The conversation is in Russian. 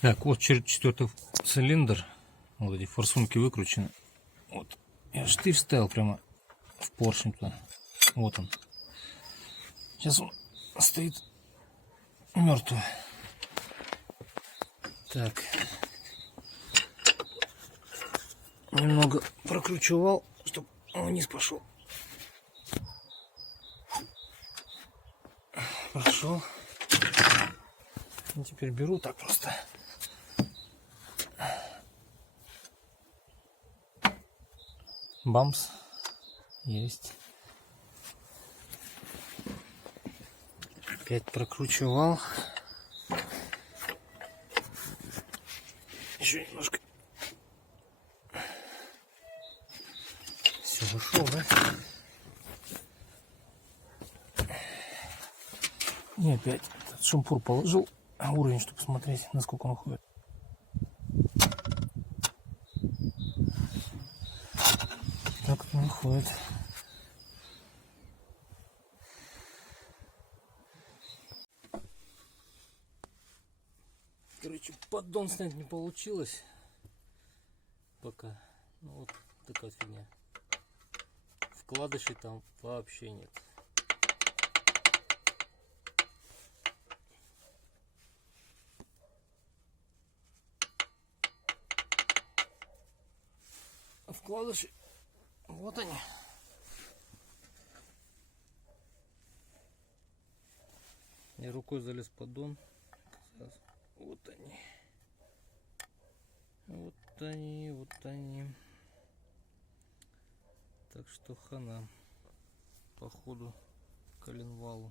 Так, вот четвертый цилиндр. Вот эти форсунки выкручены. Вот. Я штырь ставил прямо в поршень туда. Вот он. Сейчас он стоит мертвый. Так. Немного прокручу вал, чтобы он вниз пошел. Пошел. И теперь беру так просто. Бамс. Есть. Опять прокручиваю вал. Еще немножко. Все, вышел, да? И опять этот шампур положил уровень, чтобы посмотреть, насколько он уходит. Так он уходит. Короче, поддон снять не получилось пока. Ну вот такая фигня. Вкладышей там вообще нет. А вкладыши, вот они. Я рукой залез в поддон. Вот они. Вот они, вот они. Так что хана, походу, коленвалу.